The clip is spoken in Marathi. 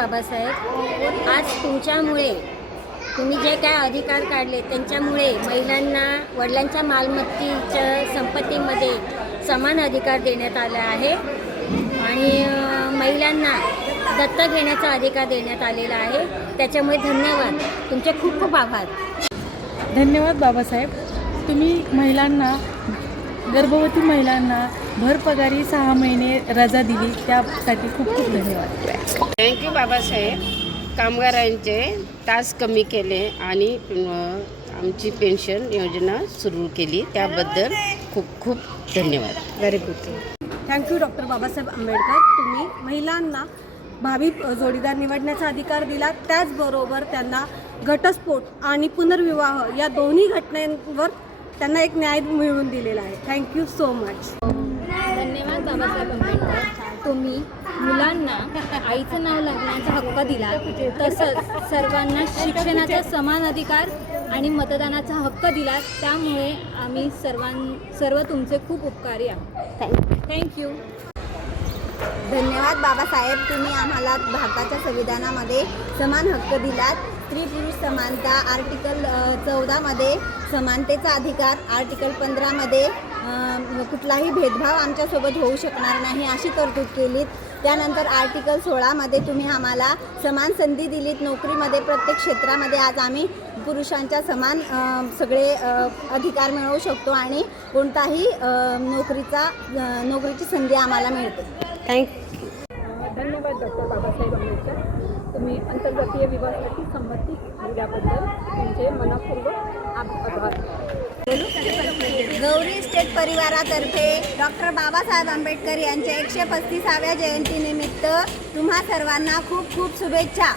बाबासाहेब, आज तुमच्यामुळे तुम्ही जे काय अधिकार काढले त्यांच्यामुळे महिलांना वडिलांच्या मालमत्तेच्या संपत्तीमध्ये समान अधिकार देण्यात आला आहे आणि महिलांना दत्तक घेण्याचा अधिकार देण्यात आलेला आहे. त्याच्यामुळे धन्यवाद, तुमचे खूप खूप आभार. धन्यवाद बाबासाहेब. तुम्ही महिलांना, गर्भवती महिलांना भर पगारी 6 महिने रजा दिली, त्यासाठी खूप खूप धन्यवाद. थँक्यू बाबासाहेब. कामगारांचे तास कमी केले आणि आमची पेन्शन योजना सुरू केली, त्याबद्दल खूप खूप धन्यवाद. Very good. Thank you doctor Babasaheb Ambedkar. तुम्ही महिलांना भावी जोडीदार निवडण्याचा अधिकार दिला, त्याचबरोबर त्यांना घटस्फोट आणि पुनर्विवाह या दोन्ही घटनांवर त्यांना एक न्याय मिळवून दिलेला आहे. Thank you so much. धन्यवाद बाबासाहेब आंबेडकर. तुम्ही मुलांना आईचं नाव लागण्याचा हक्क दिला, तसंच सर्वांना शिक्षणाचा समान अधिकार आणि मतदानाचा हक्क दिला. त्यामुळे आम्ही सर्व तुमचे खूप उपकारी आहोत. थँक्यू. धन्यवाद बाबासाहेब. तुम्ही आम्हाला भारताच्या संविधानामध्ये समान हक्क दिलात. स्त्री पुरुष समानता, आर्टिकल 14मध्ये समानतेचा अधिकार, आर्टिकल 15मध्ये कुठलाही भेदभाव आमच्यासोबत होऊ शकणार नाही अशी तरतूद केलीत. त्यानंतर आर्टिकल 16मध्ये तुम्ही आम्हाला समान संधी दिलीत नोकरीमध्ये. प्रत्येक क्षेत्रामध्ये आज आम्ही पुरुषांच्या समान सगळे अधिकार मिळवू शकतो आणि कोणताही नोकरीची संधी आम्हाला मिळते. थँक्यू. धन्यवाद डॉक्टर बाबासाहेब आंबेडकर. तुम्ही आंतरजातीय विवाहासाठी संमती दिल्याबद्दल तुमचे मनपूर्वक आभार. गौरी स्टेट परिवारातर्फे डॉक्टर बाबासाहेब आंबेडकर यांच्या 135व्या जयंतीनिमित्त तुम्हा सर्वांना खूप खूप शुभेच्छा.